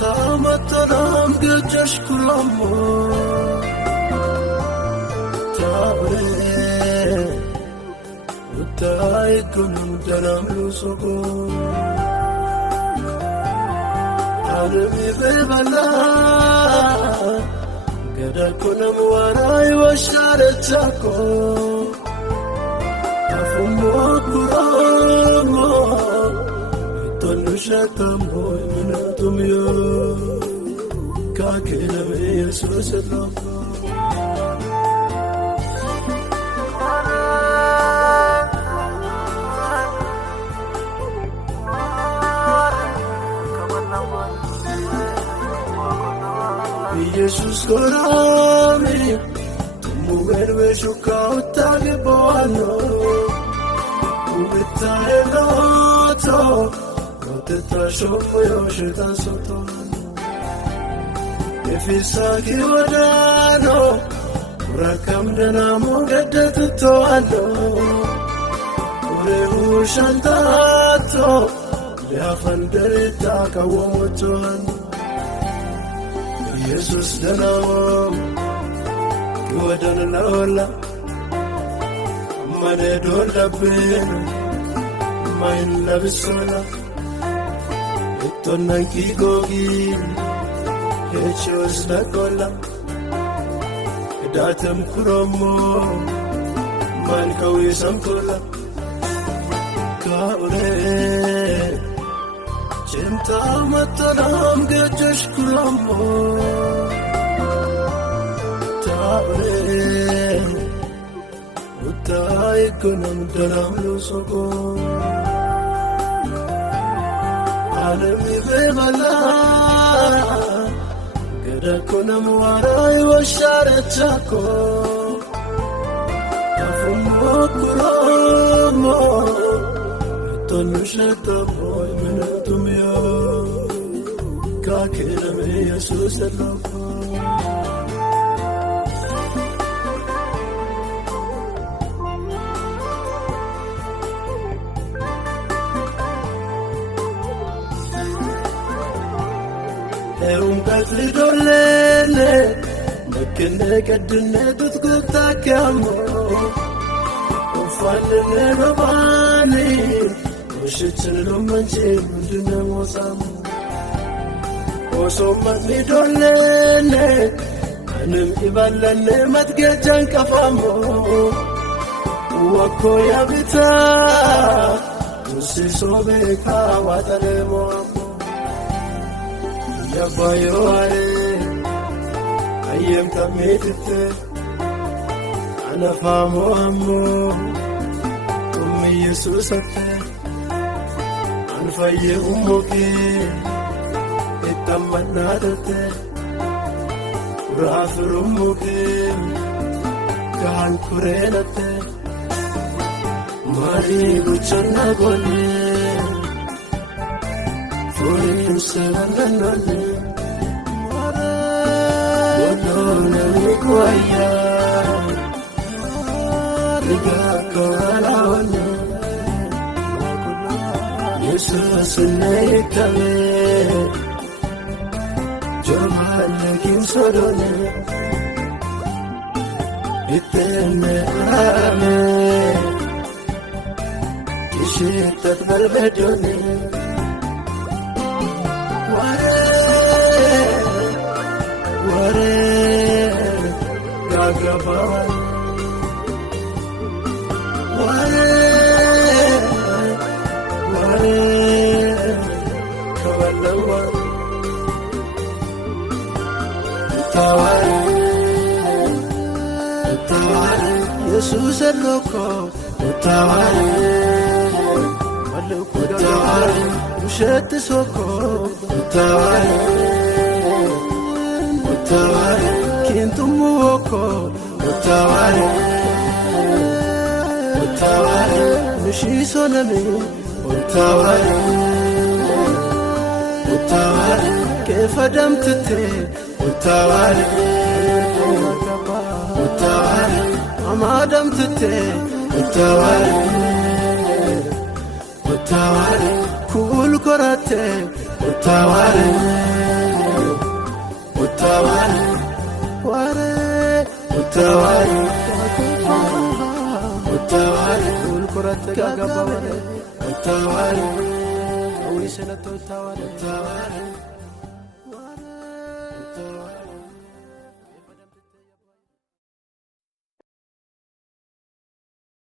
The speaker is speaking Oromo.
ታመተናም ገጀሽ ኩላሞ ታብሬ ውታይ ኩንም ደናም ሉሶጎ ዓለሚ በበላ ገደኩንም ወራይ ወሻረቻኮ አፉሞ ኩራሞ ሸተሞ ምነቱም ዮ ካከለም ኢየሱስ ነው ኢየሱስ ኮራሚ ሙገር በሹካው ታገባዋሎ ውብታለሎቶ ተታሾፎ የውሸታን ሶቶ የፊሳኪ ወዳኖ ረከም ደናሞ ገደትቶአሎ ውሬሁ ሻንታቶ ሊያፈንደሬታ ካወሞቶን ኢየሱስ ደናሞ ይወደን ለወላ መነዶን ለብን ማይን ለብሶላ tonanki gogi hechos nakola datam kuromo man kawi samkola kaure cinta matanam gejesh kuromo taure utai kunam dalam lusogo ዓለሚ በበላ ገደኩንም ወራይ ወሻረቻኮ አፉሞ ኩሮሞ ቶንሸተሞ ምነቱም ዮ ካከለም ኢየሱስ ነው እውቀት ልዶለለ መክነ ቀድነ ትትኩታከሞ ወፋለለ በባኒ ወሽችን ለመንቼ ምንድነ ሞሳሙ ወሶመት ልዶለለ አንም ይባለለ መትገጃን ቀፋሞ ወኮ ያብታ ሲሶቤካ ዋጠለሞ ያባዮ አለ አየም ከሜትት አነፋሞ አሞ ቱም ኢየሱስ አተ አንፈየ ኡሞኬ እተመናደተ ራፍሩሞኬ ካን ኩሬነተ ማሪ ጉቸና ጎኔ Furin sevananale Wodona nikwaya Liga koralawane Yesus neikale Jormane kinsodone Itene ame Kishitat balbedone Ware gagaban Ware kawalawa Utaware Jesus loko Utaware Utaware Ushet soko Utaware Utaware Kintumuoko Utaware Utaware Nishisonami Utaware Utaware Kefadam tete Utaware Utaware Amadam tete Utaware Utaware Kul korate Utaware utawale ware utawale utawale ulkorate gagabawale utawale ulisena utawale utawale